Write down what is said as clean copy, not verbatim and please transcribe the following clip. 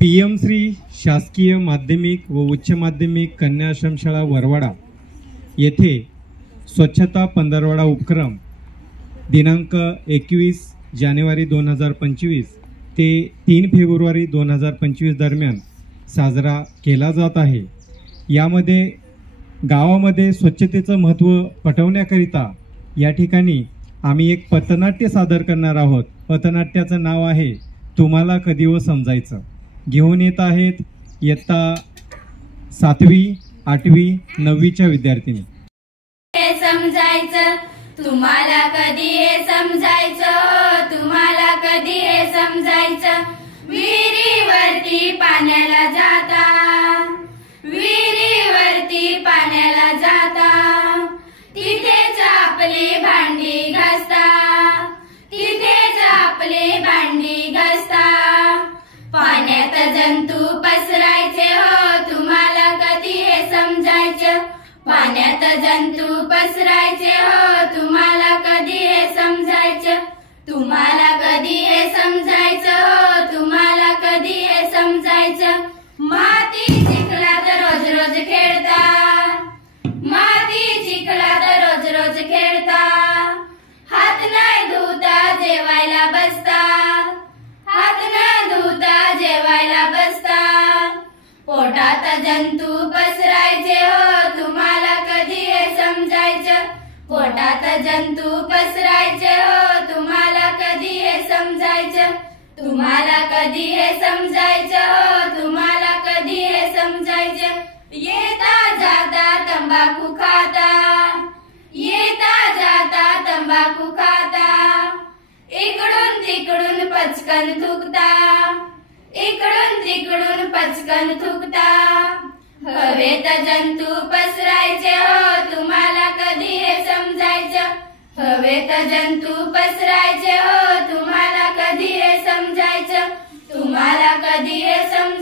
PM Shri शासकीय माध्यमिक व उच्च माध्यमिक कन्या आश्रमशाळा वरवाडा येथे स्वच्छता पंधरवडा उपक्रम दिनांक 21 जानेवारी 2025 ते 3 फेब्रुवारी 2025 दरम्यान साजरा केला जात आहे। यामध्ये गावामध्ये स्वच्छतेचं महत्त्व पटवण्याकरिता या ठिकाणी आम्ही एक पथनाट्य सादर करणार आहोत। पथनाट्याचं नाव आहे तुम्हाला कधी व समजायचं। घेऊन येत आहेत इयत्ता 7वी 8वी 9वीच्या विद्यार्थिनी। हे समजायचं तुम्हाला कधी हे समजायचं, तुम्हाला कधी हे समजायचं। विहिरीवरती पाण्याला जाता, विहिरीवरती पाण्याला जाता, तिथेच आपली भांडी घासता, तिथेच आपली भांडी घासता। पाण्यात जंतू पसरायचे हो, तुम्हाला कधी हे समजायचं। पाण्यात जंतू पसरायचे हो, तुम्हाला कधी हे समजायचं। तुम्हाला कधी हे समजायचं हो, तुम्हाला कधी हे समजायचं। माती चिखलात रोज रोज खेळता, माती चिखलात रोज रोज खेळता। हात नाही धुता जेवायला बसता, हात नाही धुता जेवायला बसता। पोटात जंतू पसरायचे हो, तुम्हाला कधी हे समजायचं। पोटात जंतू पसरायचे हो, तुम्हाला कधी हे समजायचं। तुम्हाला कधी हे समजायचं हो, तुम्हाला कधी हे समजायचं। येता जाता तंबाखू खाता, येता जाता तंबाखू खाता। इकडून तिकडून पचकन थुकता, इकडून तिकडून पचकन थुकता। हवेत जंतू पसरायचे हो, तुम्हाला कधी हे समजायचं। हवेत जंतू पसरायचे हो, तुम्हाला कधी हे समजायचं। तुम्हाला कधी हे समजायचं।